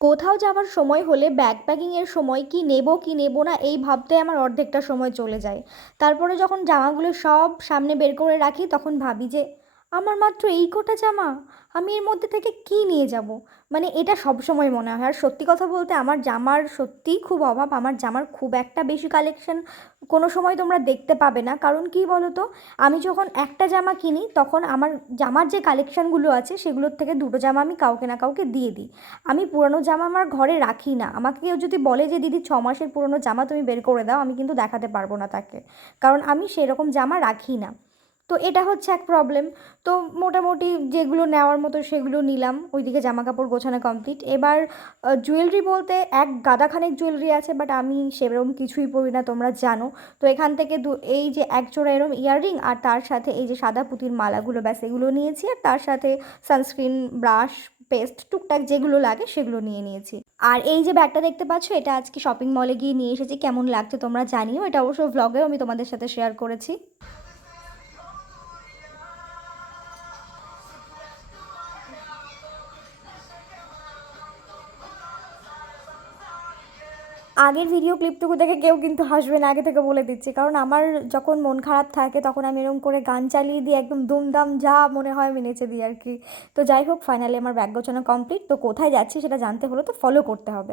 কোথাও যাওয়ার সময় হলে ব্যাগ প্যাকিংয়ের সময় কি নেব কি নেব না এই ভাবতে আমার অর্ধেকটা সময় চলে যায়। তারপরে যখন জামাগুলো সব সামনে বের করে রাখি তখন ভাবি যে আমার মাত্র এই কটা জামা, আমি এর মধ্যে থেকে কি নিয়ে যাব। মানে এটা সব সময় মনে হয়। আর সত্যি কথা বলতে আমার জামার সত্যিই খুব অভাব, আমার জামার খুব একটা বেশি কালেকশন কোনো সময় তোমরা দেখতে পাবে না। কারণ কি বলো তো, আমি যখন একটা জামা কিনি তখন আমার জামার যে কালেকশানগুলো আছে সেগুলোর থেকে দুটো জামা আমি কাউকে না কাউকে দিয়ে দিই। আমি পুরনো জামা আমার ঘরে রাখি না। আমাকে কেউ যদি বলে যে দিদি 6 মাসের পুরনো জামা তুমি বের করে দাও, আমি কিন্তু দেখাতে পারবো না তাকে, কারণ আমি সেরকম জামা রাখি না। তো এটা হচ্ছে এক প্রবলেম। তো মোটামুটি যেগুলো নেওয়ার মতো সেগুলো নিলাম, ওইদিকে জামা কাপড় গোছানো কমপ্লিট। এবার জুয়েলারি বলতে এক গাদাখানেক জুয়েলারি আছে, বাট আমি সেরকম কিছুই পরি না তোমরা জানো। তো এখান থেকে এই যে এক জোড়া এরম ইয়াররিং, আর তার সাথে এই যে সাদা পুঁতির মালাগুলো, ব্যাস এগুলো নিয়েছি। আর তার সাথে সানস্ক্রিন, ব্রাশ, পেস্ট, টুকটাক যেগুলো লাগে সেগুলো নিয়ে নিয়েছি। আর এই যে ব্যাগটা দেখতে পাচ্ছ, এটা আজকে শপিং মলে গিয়ে নিয়ে এসেছি। কেমন লাগছে তোমরা জানিও, এটা অবশ্য ভ্লগেও আমি তোমাদের সাথে শেয়ার করেছি। আগের ভিডিও ক্লিপটুকু দেখে কেউ কিন্তু হাসবে না, আগে থেকে বলে দিচ্ছি। কারণ আমার যখন মন খারাপ থাকে তখন আমি এরকম করে গান চালিয়ে দিই, একদম দুমদাম যা মনে হয় আমি নেচে দিই আর কি। তো যাই হোক, ফাইনালি আমার ব্যাগ গোছানো কমপ্লিট। তো কোথায় যাচ্ছি সেটা জানতে হলে তো ফলো করতে হবে।